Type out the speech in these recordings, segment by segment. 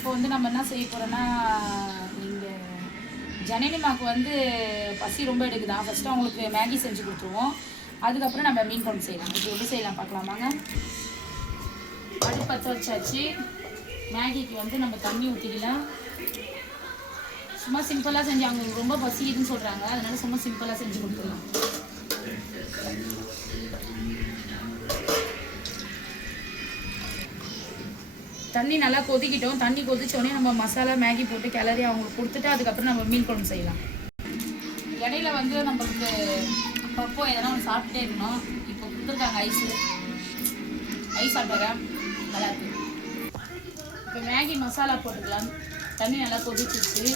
இப்போ வந்து நம்ம என்ன செய்ய போகிறோன்னா நீங்கள் ஜனனிமாக்கு வந்து பசி ரொம்ப எடுக்குதான் ஃபஸ்ட்டு அவங்களுக்கு மேகி செஞ்சு கொடுத்துருவோம். அதுக்கப்புறம் நம்ம மீன் குழம்பு செய்யலாம். இப்போ எப்படி செய்யலாம் பார்க்கலாமாங்க? அடுப்பு பற்ற வச்சாச்சு. மேகிக்கு வந்து நம்ம தண்ணி ஊற்றிக்கலாம் சும்மா சிம்பிளாக செஞ்சு அவங்களுக்கு ரொம்ப பசிக்குதுன்னு சொல்கிறாங்க அதனால சும்மா சிம்பிளாக செஞ்சு கொடுத்துடலாம். தண்ணி நல்லா கொதிக்கிட்டோம். தண்ணி கொதிச்சோடனே நம்ம மசாலா மேகி போட்டு கிளறி அவங்களுக்கு கொடுத்துட்டு அதுக்கப்புறம் நம்ம மீன் குழம்பு செய்யலாம். இடையில வந்து நம்மளுக்கு அப்பப்போ எதனா ஒன்று சாப்பிட்டே இருக்கணும். இப்போ கொடுத்துருக்காங்க ஐஸு. ஐஸ் சாப்பிட்றேன் நல்லா இருக்கு. இப்போ மேகி மசாலா போட்டுக்கலாம். தண்ணி நல்லா கொதிச்சிச்சு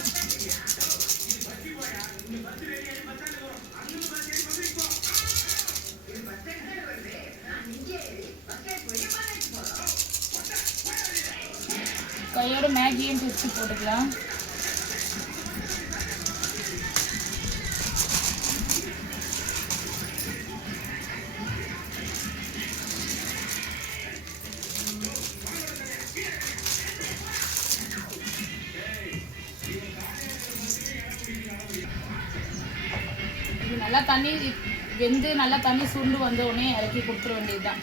கையோட மேகியும் பிரித்து போட்டுக்கலாம். நல்லா தண்ணி வெந்து நல்லா தண்ணி சுண்டு வந்த உடனே இறக்கி கொடுத்துட வேண்டியதுதான்.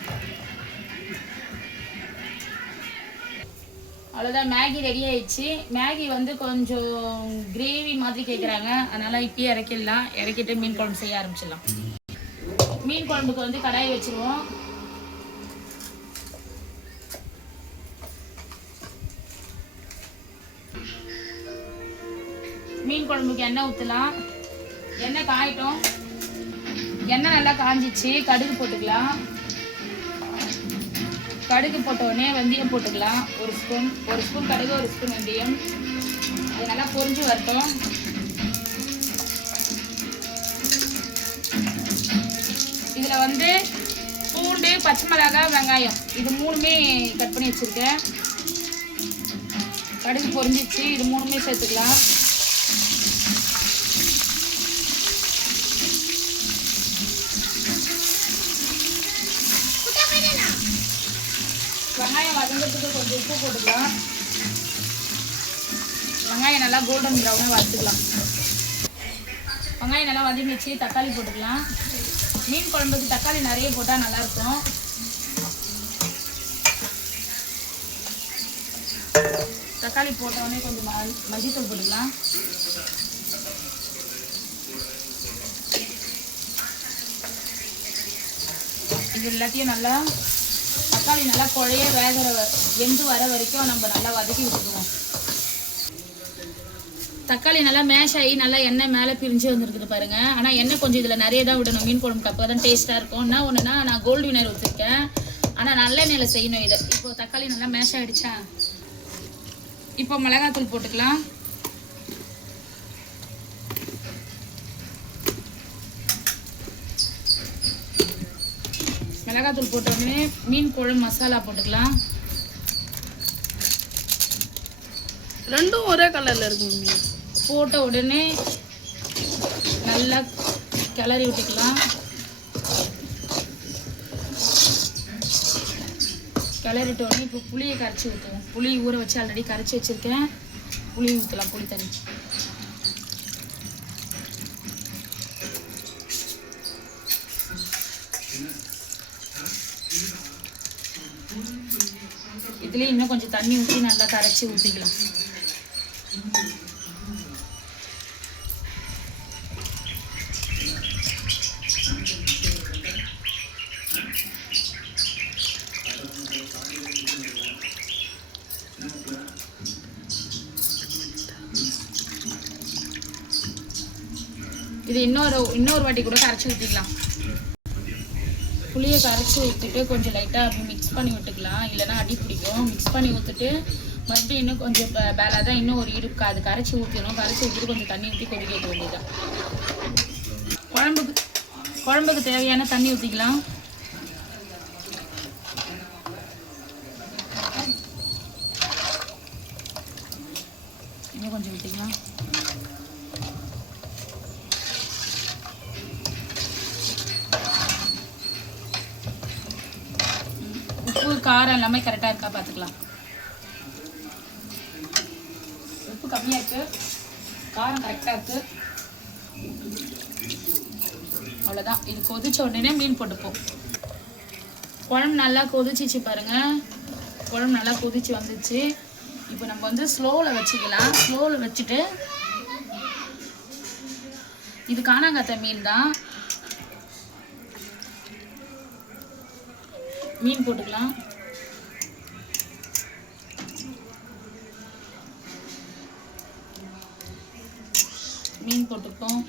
அவ்வளோதான் மேகி ரெடி ஆயிடுச்சு. மேகி வந்து கொஞ்சம் கிரேவி மாதிரி கேட்குறாங்க அதனால இப்பயே இறக்கிடலாம். இறக்கிட்டு மீன் குழம்பு செய்ய ஆரம்பிச்சிடலாம். மீன் குழம்புக்கு வந்து கடாய் வச்சிருவோம். மீன் குழம்புக்கு எண்ணெய் ஊற்றலாம் எண்ணெய் காயிட்டோம். எண்ணெய் நல்லா காஞ்சிச்சு. கடுகு போட்டுக்கலாம். கடுகு போட்ட உடனே வெந்தயம் போட்டுக்கலாம். ஒரு ஸ்பூன் ஒரு ஸ்பூன் கடுகு ஒரு ஸ்பூன் வெந்தயம். அது நல்லா பொரிஞ்சு வரட்டும். இதில் வந்து பூண்டு பச்சை மிளகாய் வெங்காயம். இது மூணுமே கட் பண்ணி வச்சுருக்கேன். கடுகு பொரிஞ்சிச்சு இது மூணுமே சேர்த்துக்கலாம். வதங்கிறதுக்கு கொஞ்சம் உப்பு போட்டுக்கலாம். வெங்காயம் நல்லா கோல்டன் ப்ரௌனாக வறுத்துக்கலாம். வெங்காயம் நல்லா வதங்கிச்சு தக்காளி போட்டுக்கலாம். மீன் குழம்புக்கு தக்காளி நிறைய போட்டால் நல்லாயிருக்கும். தக்காளி போட்ட உடனே கொஞ்சம் மஞ்சத்தூள் போட்டுக்கலாம். இது எல்லாத்தையும் நல்லா தக்காளி நல்லா குழைய வேகிற வெந்து வர வரைக்கும் நம்ம நல்லா வதக்கி விட்டுக்குவோம். தக்காளி நல்லா மேஷ் ஆகி நல்லா எண்ணெய் மேலே பிரிஞ்சு வந்துருக்குது பாருங்க. ஆனால் எண்ணெய் கொஞ்சம் இதில் நிறைய தான் விடணும். மீன் குழம்புக்கு அப்போ தான் டேஸ்ட்டாக இருக்கும். என்ன ஒன்றுனா நான் கோல்டு வினர் ஊற்றிருக்கேன் ஆனால் நல்லெண்ணெயில் செய்யணும் இதை. இப்போ தக்காளி நல்லா மேஷ் ஆகிடுச்சா இப்போ மிளகாத்தூள் போட்டுக்கலாம். மிளகாத்தூள் போட்ட உடனே மீன் குழம்பு மசாலா போட்டுக்கலாம். ரெண்டும் ஒரே கலர்ல இருக்கு மம்மி போட்ட உடனே நல்லா கிளறி விட்டுக்கலாம். கிளறிட்ட உடனே இப்போ புளியை கரைச்சி ஊற்றுவோம் புளி ஊற வச்சு ஆல்ரெடி கரைச்சி வச்சுருக்கேன். புளி ஊற்றலாம் புளி தண்ணி. இதுலேயும் இன்னும் கொஞ்சம் தண்ணி ஊற்றி நல்லா கரைச்சி ஊற்றிக்கலாம் இது இன்னொரு இன்னொரு வாட்டி கூட கரைச்சி ஊற்றிக்கலாம் புளியை கரைச்சி ஊற்றிட்டு கொஞ்சம் லைட்டாக அப்படி மிக்ஸ் பண்ணி விட்டுக்கலாம். இல்லைன்னா அடி பிடிக்கும். மிக்ஸ் பண்ணி ஊற்றிட்டு மறுபடியும் இன்னும் கொஞ்சம் இப்போ பேலா தான் இன்னும் ஒரு இருக்கு அது கரைச்சி ஊற்றிடணும் கரைச்சி ஊற்றிட்டு கொஞ்சம் தண்ணி ஊற்றி கொதிக்க வைக்க குழம்புக்கு குழம்புக்கு தேவையான தண்ணி ஊற்றிக்கலாம் இன்னும் கொஞ்சம் ஊற்றிக்கலாம் உப்பு காரம் எல்லாமே கரெக்டாக இருக்கா பார்த்துக்கலாம் உப்பு கம்மியாக இருக்குது காரம் கரெக்டாக இருக்குது அவ்வளோதான் இது கொதிச்ச உடனே மீன் போட்டுப்போம். குழம்பு நல்லா கொதிச்சிச்சு பாருங்கள் குழம்பு நல்லா கொதிச்சு வந்துச்சு. இப்போ நம்ம வந்து ஸ்லோவில் வச்சுக்கலாம். ஸ்லோவில் வச்சுட்டு இது காணாங்கத்த மீன் தான் மீன் போட்டுக்கலாம். போட்டுப்போம்.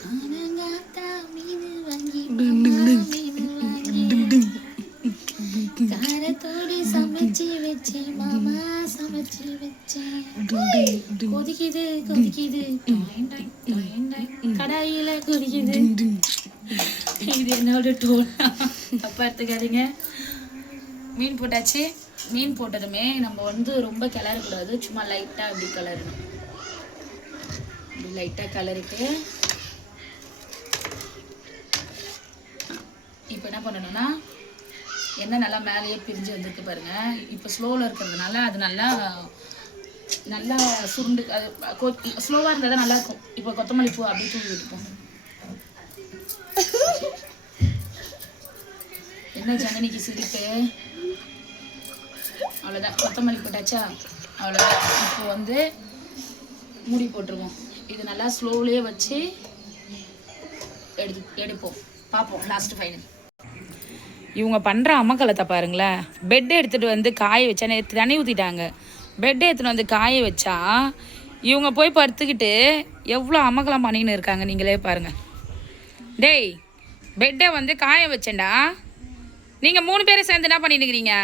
காணாங்கத்தா மீன் வாங்கி காரத்தோடு சமைச்சு வச்சேன் மாமா சமைச்சு வச்சேன் கொதிக்குது கொதிக்குது. கடாயில கொதிக்குது. இது என்னோட டோன் தப்பா எடுத்துக்காதீங்க மீன் போட்டாச்சு. மீன் போட்டதுமே நம்ம வந்து ரொம்ப கிளறக்கூடாது. சும்மா லைட்டாக அப்படி கிளறணும். லைட்டாக கலருக்கு இப்போ என்ன பண்ணணும்னா எண்ணெய் நல்லா மேலேயே பிரிஞ்சு வந்திருக்கு பாருங்கள் இப்போ ஸ்லோவில் இருக்கிறதுனால அது நல்லா நல்லா சுருண்டு அது ஸ்லோவாக இருந்தால் தான் நல்லா இருக்கும் இப்போ கொத்தமல்லி பூ அப்படியே தூவி விட்டுப்போம். என்ன ஜனனிக்கு சிரிப்பு. அவ்வளோதான் கொத்தமல்லி போட்டாச்சா? அவ்வளோதான் இப்போ வந்து மூடி போட்டுருவோம். இது நல்லா ஸ்லோவிலே வச்சு எடுத்து எடுப்போம். பார்ப்போம் லாஸ்ட் ஃபைனல் இவங்க பண்ணுற அமக்கலத்தை பாருங்களேன். பெட் எடுத்துகிட்டு வந்து காய வச்சா நேற்று தண்ணி ஊற்றிட்டாங்க பெட்டை எடுத்துகிட்டு வந்து காய வச்சா இவங்க போய் படுத்துக்கிட்டு எவ்வளோ அமக்கலம் பண்ணின்னு இருக்காங்க நீங்களே பாருங்கள் டேய் பெட்டை வந்து காய வச்சேன்டா. நீங்கள் மூணு பேரும் சேர்ந்து என்ன பண்ணிட்டு இருக்கிறீங்க?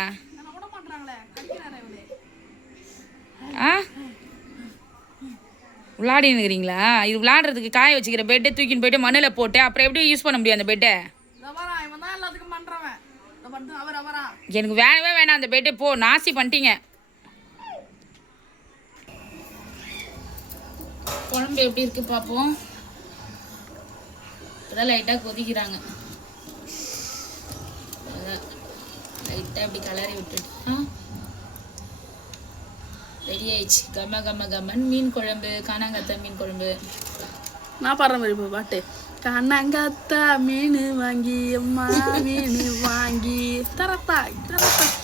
ஆ? விளாடின்னு இருக்கிறீங்களா இது விளாடுறதுக்கு காய வச்சுக்கிற பெட்டை தூக்கின்னு போயிட்டு மண்ணில் போட்டு அப்புறம் எப்படி யூஸ் பண்ண முடியும் அந்த பெட்டை எனக்கு வேணவே வேணாம் அந்த பெட்டை போ நாசி பண்ணிட்டீங்க. குழம்பு எப்படி இருக்கு பார்ப்போம் இப்போதான் லைட்டாக கொதிக்கிறாங்க. லைட்டாக இப்படி கலரி விட்டுட்டு ரெடி ஆயிடுச்சு கம கம கமன் மீன் குழம்பு காணாங்கத்த மீன் குழம்பு. நான் பாடுற மாதிரி பாட்டு. கண்ணங்கத்தா மீன் வாங்கி அம்மா மீன் வாங்கி. தரத்தாய் தரத்தாய்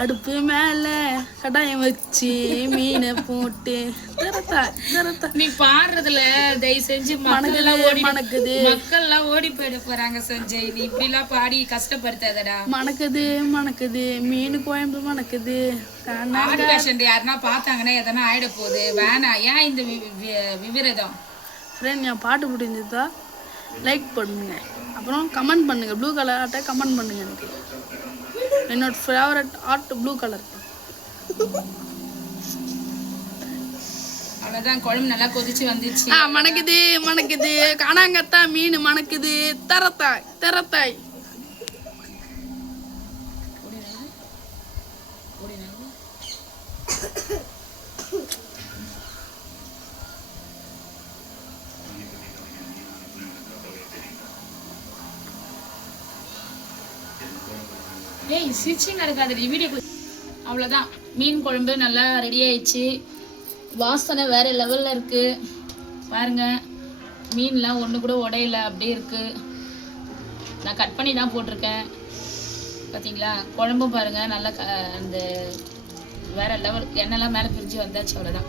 அடுப்பு மேல கடாயம் வச்சு மீனை போட்டு. தரத்தாய் தரத்தாய் நீ பாடுறதுல தயவு செஞ்சு மக்கள் எல்லாம் ஓடி மணக்குது. மக்கள் எல்லாம் ஓடி போயிட போறாங்க சஞ்சய். நீ இப்படி எல்லாம் பாடி கஷ்டப்படுத்தாதடா. மணக்குது மணக்குது. மீன் குழம்பு மணக்குது. பேஷண்ட் யாருன்னா பார்த்தாங்கன்னா எதனா ஆயிட போகுது வேணாம். ஏன் இந்த விவிரதம்? ஃப்ரெண்ட் என் பாட்டு பிடிச்சிருந்தா லைக் பண்ணுங்க. அப்புறம் கமெண்ட் பண்ணுங்க. ப்ளூ கலர் ஆர்ட்டை கமெண்ட் பண்ணுங்க எனக்கு. என்னோட ஃபேவரட் ஆர்ட் ப்ளூ கலர் அவ்வளவுதான். குழம்பு நல்லா கொதிச்சு வந்துச்சு மணக்குது மணக்குது. காணாங்கத்தா மீன் மணக்குது. தரத்தாய் தரத்தாய். ஏய் ஸ்விட்சிங் நடக்காது வீடியோ அவ்வளோதான் மீன் குழம்பு நல்லா ரெடி ஆயிடுச்சு. வாசனை வேற லெவலில் இருக்கு. பாருங்க மீன்லாம் ஒன்று கூட உடையல அப்படியே இருக்கு. நான் கட் பண்ணி தான் போட்டிருக்கேன். பார்த்தீங்களா குழம்பும் பாருங்க நல்லா க- அந்த வேற லெவல் எண்ணெய்லாம் மேலே பிரிஞ்சு வந்தாச்சு அவ்வளோதான்